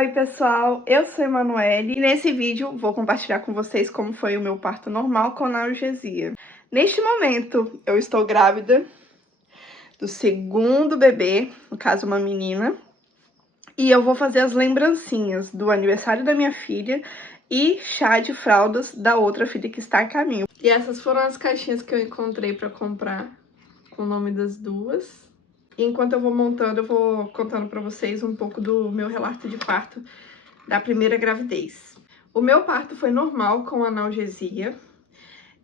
Oi pessoal, eu sou Emanuele e nesse vídeo vou compartilhar com vocês como foi o meu parto normal com analgesia. Neste momento eu estou grávida do segundo bebê, no caso uma menina, e eu vou fazer as lembrancinhas do aniversário da minha filha e chá de fraldas da outra filha que está a caminho. E essas foram as caixinhas que eu encontrei para comprar com o nome das duas. E enquanto eu vou montando, eu vou contando para vocês um pouco do meu relato de parto da primeira gravidez. O meu parto foi normal com analgesia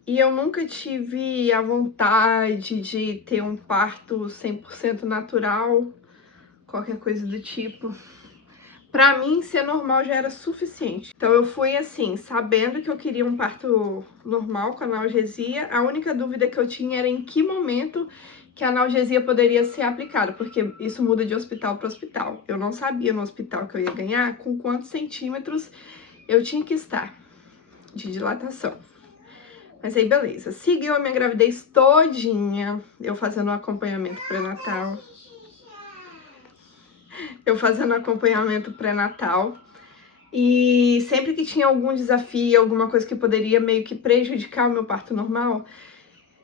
e eu nunca tive a vontade de ter um parto 100% natural, qualquer coisa do tipo. Pra mim, ser normal já era suficiente. Então eu fui assim, sabendo que eu queria um parto normal com analgesia. A única dúvida que eu tinha era em que momento que a analgesia poderia ser aplicada, porque isso muda de hospital para hospital. Eu não sabia no hospital que eu ia ganhar com quantos centímetros eu tinha que estar de dilatação. Mas aí beleza, seguiu a minha gravidez todinha, eu fazendo um acompanhamento pré-natal. E sempre que tinha algum desafio, alguma coisa que poderia meio que prejudicar o meu parto normal,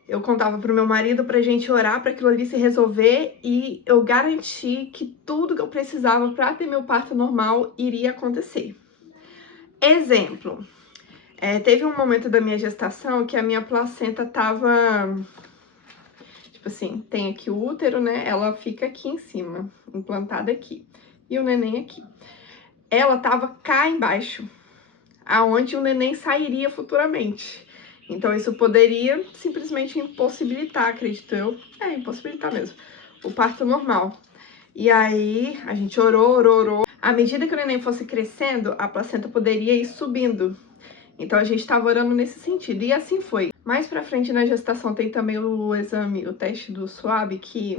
eu contava pro meu marido pra gente orar pra aquilo ali se resolver e eu garanti que tudo que eu precisava pra ter meu parto normal iria acontecer. Exemplo, teve um momento da minha gestação que a minha placenta tava, tipo assim, tem aqui o útero, né? Ela fica aqui em cima, implantada aqui, e o neném aqui. Ela tava cá embaixo, aonde o neném sairia futuramente. Então isso poderia simplesmente impossibilitar, acredito eu, impossibilitar mesmo, o parto normal. E aí a gente orou. À medida que o neném fosse crescendo, a placenta poderia ir subindo. Então a gente tava orando nesse sentido, e assim foi. Mais pra frente na gestação tem também o exame, o teste do SWAB, que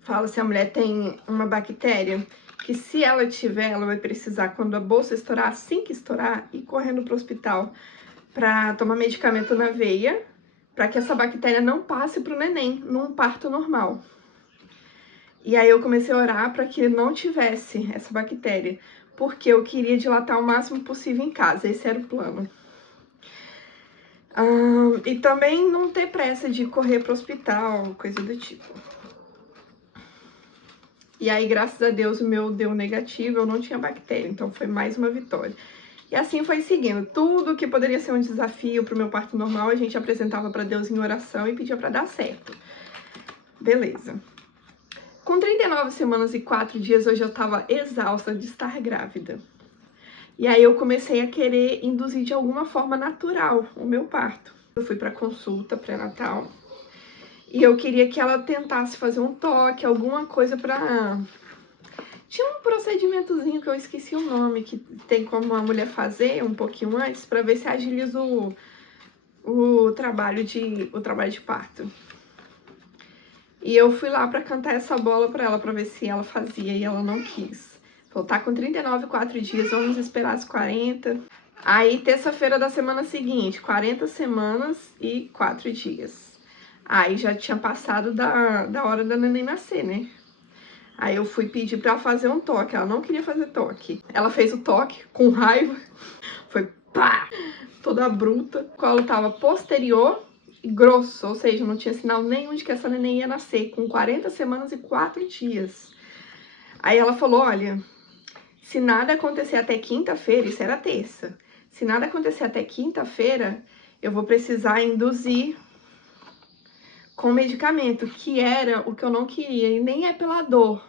fala se a mulher tem uma bactéria, que se ela tiver, ela vai precisar, quando a bolsa estourar, assim que estourar, ir correndo pro hospital pra tomar medicamento na veia, pra que essa bactéria não passe pro neném num parto normal. E aí eu comecei a orar pra que não tivesse essa bactéria, porque eu queria dilatar o máximo possível em casa, esse era o plano. E também não ter pressa de correr pro hospital, coisa do tipo. E aí, graças a Deus, o meu deu negativo, eu não tinha bactéria, então foi mais uma vitória. E assim foi seguindo. Tudo que poderia ser um desafio pro meu parto normal, a gente apresentava pra Deus em oração e pedia pra dar certo. Beleza. Com 39 semanas e 4 dias, hoje eu tava exausta de estar grávida. E aí eu comecei a querer induzir de alguma forma natural o meu parto. Eu fui pra consulta pré-natal e eu queria que ela tentasse fazer um toque, alguma coisa pra... Tinha um procedimentozinho que eu esqueci o nome, que tem como a mulher fazer um pouquinho antes pra ver se agiliza o trabalho de parto. E eu fui lá pra cantar essa bola pra ela, pra ver se ela fazia, e ela não quis. Falou, tá com 39, 4 dias, vamos esperar as 40. Aí, terça-feira da semana seguinte, 40 semanas e 4 dias. Aí já tinha passado da hora da neném nascer, né? Aí eu fui pedir pra ela fazer um toque, ela não queria fazer toque. Ela fez o toque com raiva, foi pá, toda bruta. O colo tava posterior e grosso, ou seja, não tinha sinal nenhum de que essa neném ia nascer, com 40 semanas e 4 dias. Aí ela falou, olha, se nada acontecer até quinta-feira, isso era terça, se nada acontecer até quinta-feira, eu vou precisar induzir com medicamento, que era o que eu não queria, e nem é pela dor.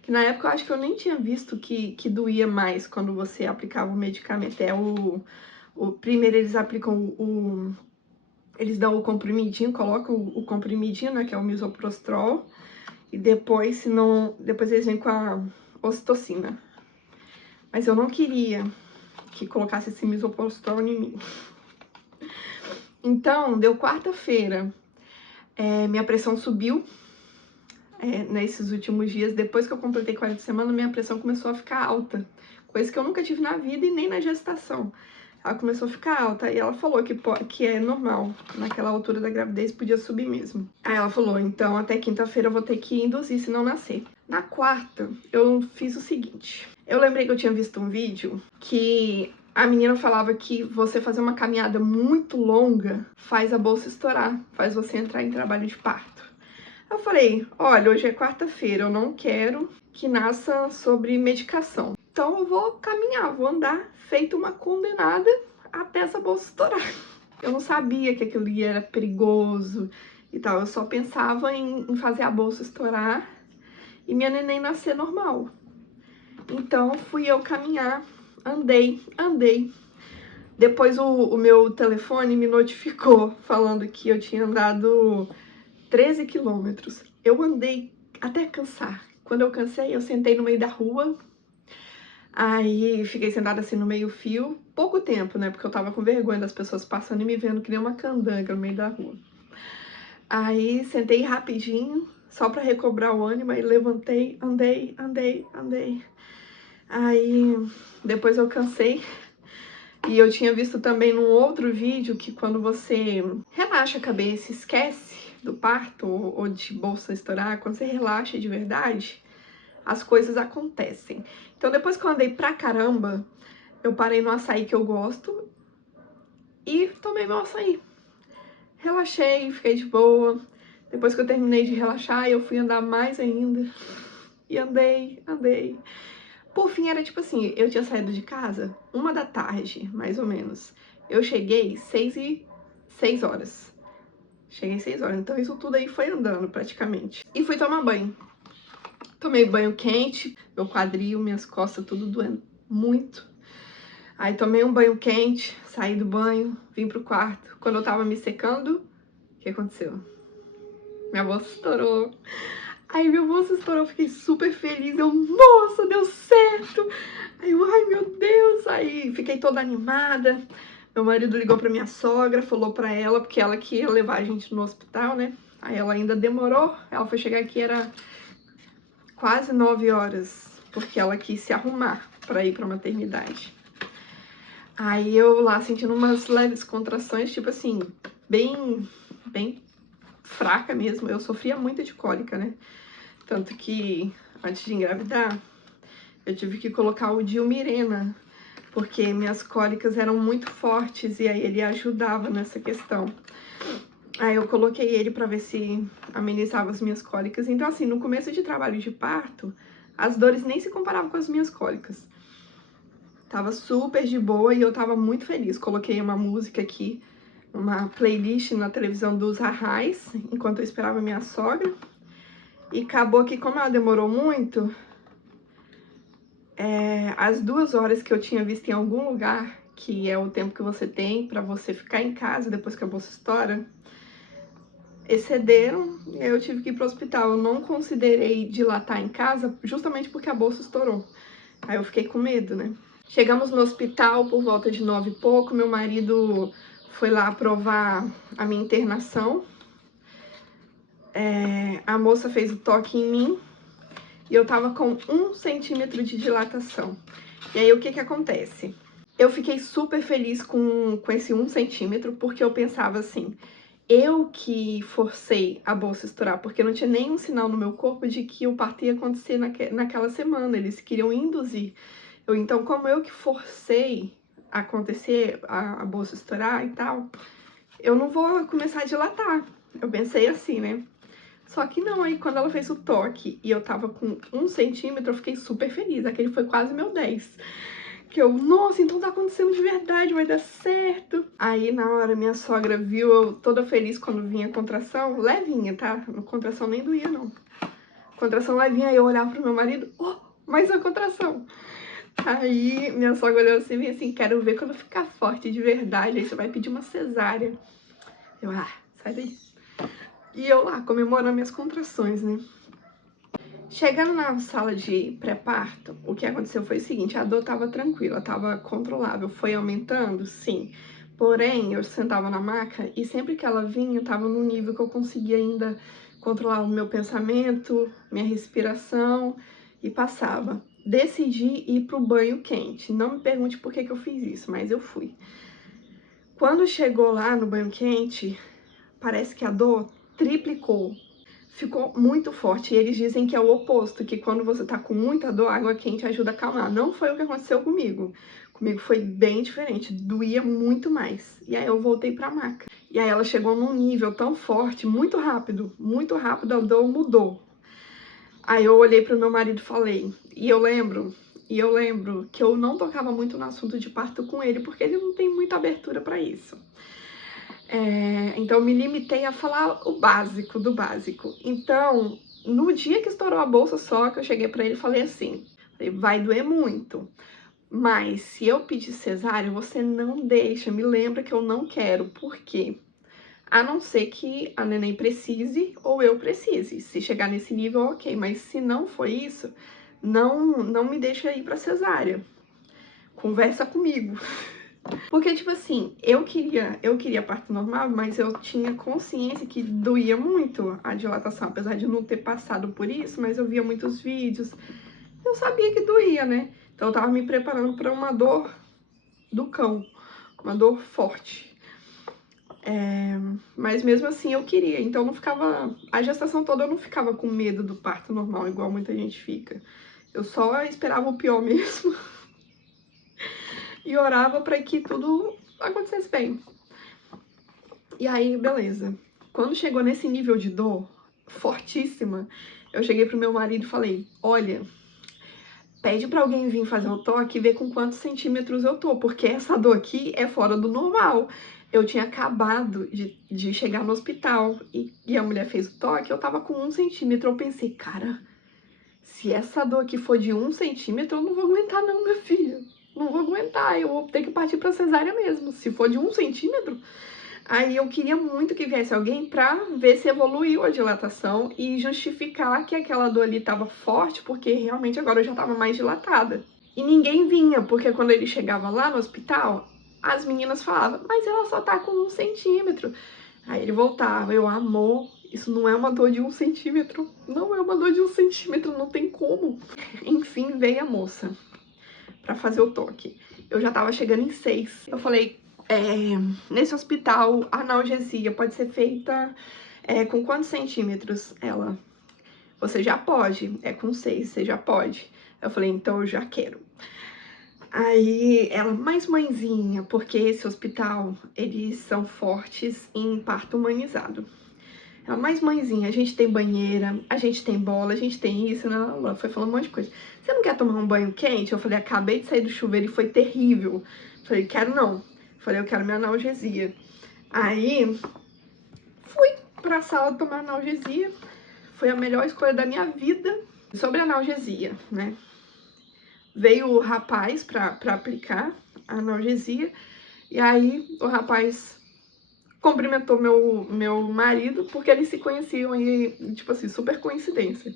Que na época eu acho que eu nem tinha visto que doía mais quando você aplicava o medicamento. Primeiro eles aplicam eles dão o comprimidinho, colocam o comprimidinho, né, que é o misoprostol, e depois, depois eles vêm com a ocitocina. Mas eu não queria que colocasse esse misoprostol em mim. Então, deu quarta-feira, minha pressão subiu. Nesses últimos dias, depois que eu completei 40 semanas, minha pressão começou a ficar alta. Coisa que eu nunca tive na vida e nem na gestação. ela começou a ficar alta. E ela falou que é normal, naquela altura da gravidez podia subir mesmo. Aí ela falou, então até quinta-feira eu vou ter que induzir se não nascer. Na quarta, eu fiz o seguinte. Eu lembrei que eu tinha visto um vídeo que a menina falava que você fazer uma caminhada muito longa faz a bolsa estourar, faz você entrar em trabalho de parto. Eu falei, olha, hoje é quarta-feira, eu não quero que nasça sobre medicação. Então eu vou caminhar, vou andar feito uma condenada até essa bolsa estourar. Eu não sabia que aquilo ali era perigoso e tal, eu só pensava em fazer a bolsa estourar e minha neném nascer normal. Então fui eu caminhar, andei. Depois o meu telefone me notificou falando que eu tinha andado 13 quilômetros. Eu andei até cansar. Quando eu cansei, eu sentei no meio da rua. Aí fiquei sentada assim no meio fio. Pouco tempo, né? Porque eu tava com vergonha das pessoas passando e me vendo que nem uma candanga no meio da rua. Aí sentei rapidinho, só pra recobrar o ânimo. Aí levantei, andei. Aí depois eu cansei. E eu tinha visto também num outro vídeo que quando você relaxa a cabeça, esquece do parto ou de bolsa estourar, quando você relaxa de verdade, as coisas acontecem. Então depois que eu andei pra caramba, eu parei no açaí que eu gosto e tomei meu açaí. Relaxei, fiquei de boa. Depois que eu terminei de relaxar, eu fui andar mais ainda. E andei. Por fim, era tipo assim, eu tinha saído de casa 1 da tarde, mais ou menos. Eu cheguei 6 horas. Cheguei 6 horas, então isso tudo aí foi andando praticamente. E fui tomar banho. Tomei banho quente, meu quadril, minhas costas, tudo doendo muito. Aí tomei um banho quente, saí do banho, vim pro quarto. Quando eu tava me secando, o que aconteceu? Minha bolsa estourou. Aí minha bolsa estourou, eu fiquei super feliz. Eu, nossa, deu certo! Aí eu, ai meu Deus! Aí fiquei toda animada. Meu marido ligou pra minha sogra, falou pra ela, porque ela que ia levar a gente no hospital, né? Aí ela ainda demorou, ela foi chegar aqui, era quase 9 horas, porque ela quis se arrumar pra ir pra maternidade. Aí eu lá sentindo umas leves contrações, tipo assim, bem fraca mesmo. Eu sofria muito de cólica, né? Tanto que antes de engravidar, eu tive que colocar o Dilmirena, porque minhas cólicas eram muito fortes e aí ele ajudava nessa questão. Aí eu coloquei ele pra ver se amenizava as minhas cólicas. Então assim, no começo de trabalho de parto, as dores nem se comparavam com as minhas cólicas. Tava super de boa e eu tava muito feliz. Coloquei uma música aqui, uma playlist na televisão dos Arrais, enquanto eu esperava minha sogra. E acabou que, como ela demorou muito, as 2 horas que eu tinha visto em algum lugar, que é o tempo que você tem pra você ficar em casa depois que a bolsa estoura, excederam e aí eu tive que ir pro hospital. Eu não considerei dilatar em casa justamente porque a bolsa estourou. Aí eu fiquei com medo, né? Chegamos no hospital por volta de 9 e pouco, meu marido foi lá aprovar a minha internação. A moça fez o toque em mim e eu tava com 1 centímetro de dilatação. E aí o que acontece? Eu fiquei super feliz com esse 1 centímetro, porque eu pensava assim, eu que forcei a bolsa estourar, porque não tinha nenhum sinal no meu corpo de que o parto ia acontecer naquela semana, eles queriam induzir. Então, como eu que forcei a acontecer, a bolsa estourar e tal, eu não vou começar a dilatar. Eu pensei assim, né? Só que não, aí quando ela fez o toque e eu tava com 1 centímetro, eu fiquei super feliz. Aquele foi quase meu 10. Que eu, nossa, então tá acontecendo de verdade, vai dar certo. Aí na hora minha sogra viu eu toda feliz quando vinha a contração, levinha, tá? A contração nem doía, não. Contração levinha, aí eu olhava pro meu marido, oh, mais uma contração. Aí minha sogra olhou assim e assim, quero ver quando ficar forte de verdade, aí você vai pedir uma cesárea. Eu, sai daí. E eu lá, comemorando minhas contrações, né? Chegando na sala de pré-parto, o que aconteceu foi o seguinte, a dor tava tranquila, tava controlável, foi aumentando, sim. Porém, eu sentava na maca e sempre que ela vinha, tava num nível que eu conseguia ainda controlar o meu pensamento, minha respiração e passava. decidi ir pro banho quente. Não me pergunte por que eu fiz isso, mas eu fui. Quando chegou lá no banho quente, parece que a dor triplicou. Ficou muito forte. E eles dizem que é o oposto, que quando você tá com muita dor, a água quente ajuda a acalmar. Não foi o que aconteceu comigo. Comigo foi bem diferente, doía muito mais. E aí eu voltei pra maca. E aí ela chegou num nível tão forte, muito rápido a dor mudou. Aí eu olhei pro meu marido e falei, e eu lembro que eu não tocava muito no assunto de parto com ele, porque ele não tem muita abertura pra isso. Então eu me limitei a falar o básico do básico. Então, no dia que estourou a bolsa só, que eu cheguei pra ele e falei assim, vai doer muito, mas se eu pedir cesárea, você não deixa, me lembra que eu não quero. Por quê? A não ser que a neném precise ou eu precise. Se chegar nesse nível, ok. Mas se não for isso, não me deixa ir pra cesárea. Conversa comigo. Porque, tipo assim, eu queria parto normal, mas eu tinha consciência que doía muito a dilatação. Apesar de não ter passado por isso, mas eu via muitos vídeos. Eu sabia que doía, né? Então eu tava me preparando pra uma dor do cão. Uma dor forte. Mas mesmo assim eu queria, então eu não ficava... A gestação toda eu não ficava com medo do parto normal, igual muita gente fica. Eu só esperava o pior mesmo. E orava pra que tudo acontecesse bem. E aí, beleza. Quando chegou nesse nível de dor fortíssima, eu cheguei pro meu marido e falei, olha, pede pra alguém vir fazer o toque e ver com quantos centímetros eu tô, porque essa dor aqui é fora do normal. Eu tinha acabado de chegar no hospital e a mulher fez o toque, eu tava com 1 centímetro. Eu pensei, cara, se essa dor aqui for de 1 centímetro, eu não vou aguentar não, minha filha. Não vou aguentar, eu vou ter que partir pra cesárea mesmo, se for de 1 centímetro. Aí eu queria muito que viesse alguém pra ver se evoluiu a dilatação e justificar que aquela dor ali tava forte, porque realmente agora eu já tava mais dilatada. E ninguém vinha, porque quando ele chegava lá no hospital, as meninas falavam, mas ela só tá com 1 centímetro. Aí ele voltava, eu, amor, isso não é uma dor de 1 centímetro. Não é uma dor de 1 centímetro, não tem como. Enfim, veio a moça pra fazer o toque. Eu já tava chegando em 6. Eu falei, nesse hospital, a analgesia pode ser feita com quantos centímetros? Ela, você já pode, com 6, você já pode. Eu falei, então eu já quero. Aí ela, mais mãezinha, porque esse hospital, eles são fortes em parto humanizado. Ela, mais mãezinha, a gente tem banheira, a gente tem bola, a gente tem isso, né? Ela foi falando um monte de coisa. Você não quer tomar um banho quente? Eu falei, acabei de sair do chuveiro e foi terrível. Eu falei, quero não. Eu falei, eu quero minha analgesia. Aí, fui pra sala tomar analgesia. Foi a melhor escolha da minha vida. Sobre analgesia, né? Veio o rapaz pra aplicar a analgesia. E aí, o rapaz cumprimentou meu marido, porque eles se conheciam e, tipo assim, super coincidência.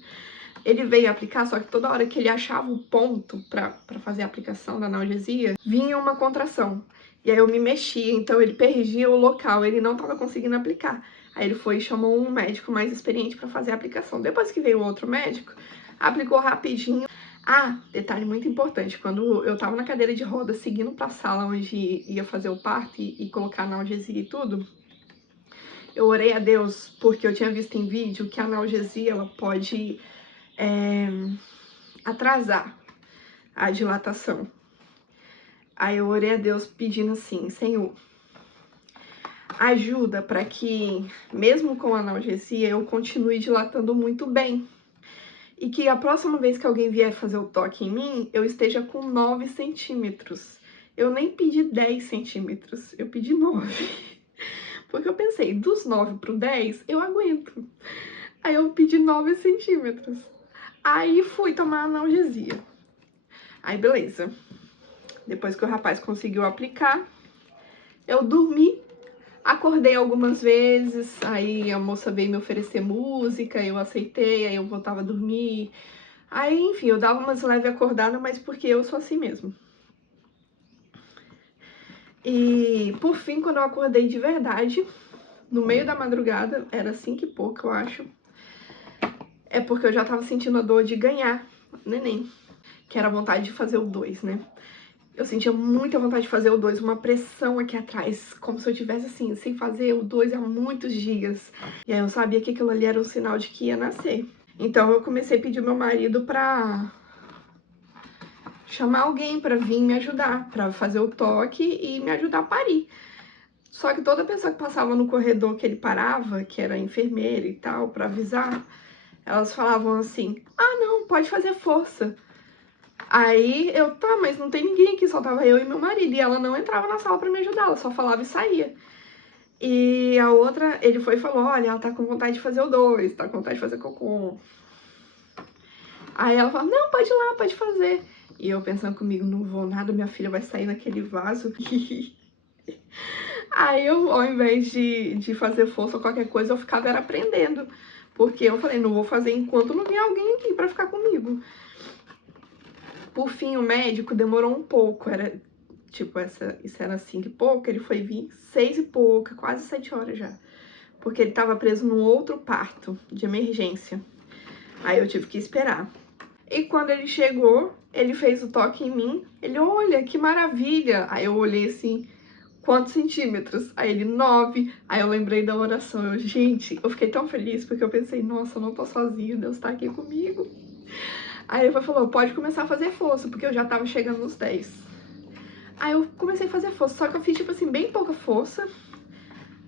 Ele veio aplicar, só que toda hora que ele achava o ponto pra fazer a aplicação da analgesia, vinha uma contração. E aí eu me mexia, então ele perdia o local, ele não tava conseguindo aplicar. Aí ele foi e chamou um médico mais experiente pra fazer a aplicação. Depois que veio outro médico, aplicou rapidinho. Ah, detalhe muito importante, quando eu tava na cadeira de rodas, seguindo pra sala onde ia fazer o parto e colocar a analgesia e tudo, eu orei a Deus, porque eu tinha visto em vídeo que a analgesia, ela pode atrasar a dilatação. Aí eu orei a Deus pedindo assim, Senhor, ajuda para que, mesmo com a analgesia, eu continue dilatando muito bem. E que a próxima vez que alguém vier fazer o toque em mim, eu esteja com 9 centímetros. Eu nem pedi 10 centímetros, eu pedi 9. Porque eu pensei, dos 9 pro 10, eu aguento. Aí eu pedi 9 centímetros. Aí fui tomar analgesia. Aí beleza. Depois que o rapaz conseguiu aplicar, eu dormi. Acordei algumas vezes, aí a moça veio me oferecer música, eu aceitei, aí eu voltava a dormir. Aí, enfim, eu dava umas leve acordada, mas porque eu sou assim mesmo. E, por fim, quando eu acordei de verdade, no meio da madrugada, era 5 e pouco, eu acho, é porque eu já tava sentindo a dor de ganhar neném. que era a vontade de fazer o 2, né? Eu sentia muita vontade de fazer o 2, uma pressão aqui atrás, como se eu tivesse, assim, sem fazer o 2 há muitos dias. E aí eu sabia que aquilo ali era um sinal de que ia nascer. Então eu comecei a pedir ao meu marido pra chamar alguém pra vir me ajudar, pra fazer o toque e me ajudar a parir. Só que toda pessoa que passava no corredor que ele parava, que era enfermeira e tal, pra avisar, elas falavam assim, ah, não, pode fazer força. Aí eu, tá, mas não tem ninguém aqui, só tava eu e meu marido. E ela não entrava na sala pra me ajudar, ela só falava e saía. E a outra, ele foi e falou, olha, ela tá com vontade de fazer o 2, tá com vontade de fazer cocô. Aí ela falou, não, pode ir lá, pode fazer. E eu pensando comigo, não vou nada, minha filha vai sair naquele vaso. Aí eu, ao invés de fazer força ou qualquer coisa, eu ficava era aprendendo. Porque eu falei, não vou fazer enquanto não vier alguém aqui pra ficar comigo. Por fim, o médico demorou um pouco, era tipo, isso era 5 e pouco, ele foi vir 6 e pouca, quase 7 horas já. Porque ele tava preso num outro parto de emergência. Aí eu tive que esperar. E quando ele chegou, ele fez o toque em mim. Ele, olha, que maravilha! Aí eu olhei assim, quantos centímetros? Aí ele, 9. Aí eu lembrei da oração. Eu, gente, eu fiquei tão feliz porque eu pensei, nossa, eu não tô sozinho, Deus tá aqui comigo. Aí ele falou, pode começar a fazer força, porque eu já tava chegando nos 10. Aí eu comecei a fazer força, só que eu fiz, tipo assim, bem pouca força,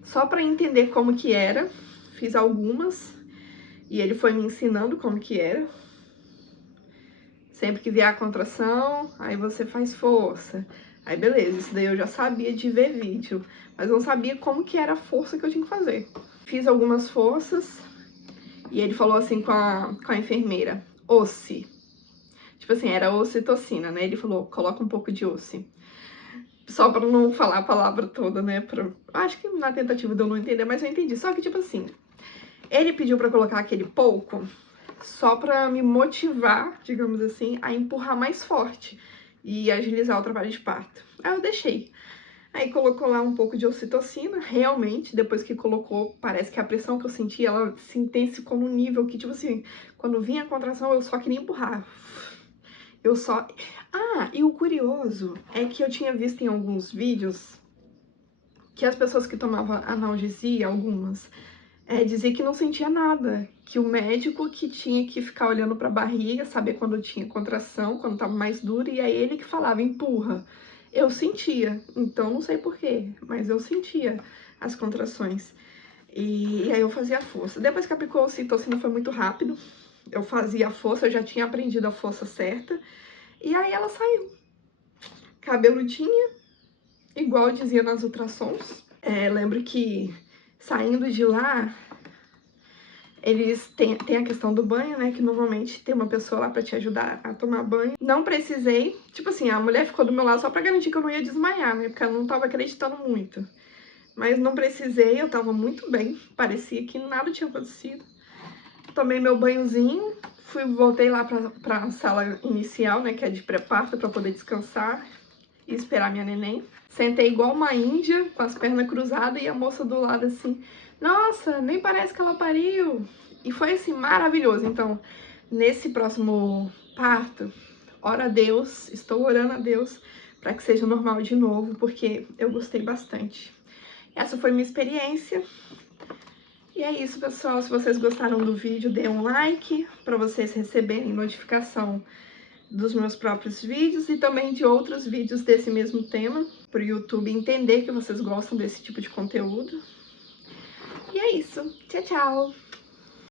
só pra entender como que era. Fiz algumas, e ele foi me ensinando como que era. Sempre que vier a contração, aí você faz força. Aí beleza, isso daí eu já sabia de ver vídeo, mas não sabia como que era a força que eu tinha que fazer. Fiz algumas forças, e ele falou assim com a enfermeira, Ossi. Tipo assim, era ocitocina, né? Ele falou, coloca um pouco de ossi. Só pra não falar a palavra toda, né? Acho que na tentativa de eu não entender, mas eu entendi. Só que, tipo assim, ele pediu pra colocar aquele pouco só pra me motivar, digamos assim, a empurrar mais forte e agilizar o trabalho de parto. Aí eu deixei. Aí colocou lá um pouco de ocitocina, realmente, depois que colocou, parece que a pressão que eu senti, ela se intensificou no nível que, tipo assim, quando vinha a contração, eu só queria empurrar. Eu só... Ah, e o curioso é que eu tinha visto em alguns vídeos que as pessoas que tomavam analgesia, algumas, diziam que não sentia nada, que o médico que tinha que ficar olhando pra barriga, saber quando tinha contração, quando tava mais dura, e é ele que falava, empurra. Eu sentia, então não sei porquê, mas eu sentia as contrações. E aí eu fazia força. Depois que aplicou a ocitocina foi muito rápido, eu fazia a força, eu já tinha aprendido a força certa, e aí ela saiu. Cabeludinha, igual dizia nas ultrassons. Lembro que saindo de lá, eles têm a questão do banho, né? Que normalmente tem uma pessoa lá pra te ajudar a tomar banho. Não precisei, tipo assim, a mulher ficou do meu lado só pra garantir que eu não ia desmaiar, né? Porque ela não tava acreditando muito. Mas não precisei, eu tava muito bem, parecia que nada tinha acontecido. Tomei meu banhozinho, voltei lá pra sala inicial, né? Que é de pré-parto, pra poder descansar e esperar minha neném. Sentei igual uma índia, com as pernas cruzadas, e a moça do lado assim, nossa, nem parece que ela pariu. E foi assim, maravilhoso. Então, nesse próximo parto, ora a Deus, estou orando a Deus para que seja normal de novo, porque eu gostei bastante. Essa foi minha experiência. E é isso, pessoal. Se vocês gostaram do vídeo, dê um like para vocês receberem notificação dos meus próprios vídeos e também de outros vídeos desse mesmo tema, para o YouTube entender que vocês gostam desse tipo de conteúdo. E é isso. Tchau, tchau!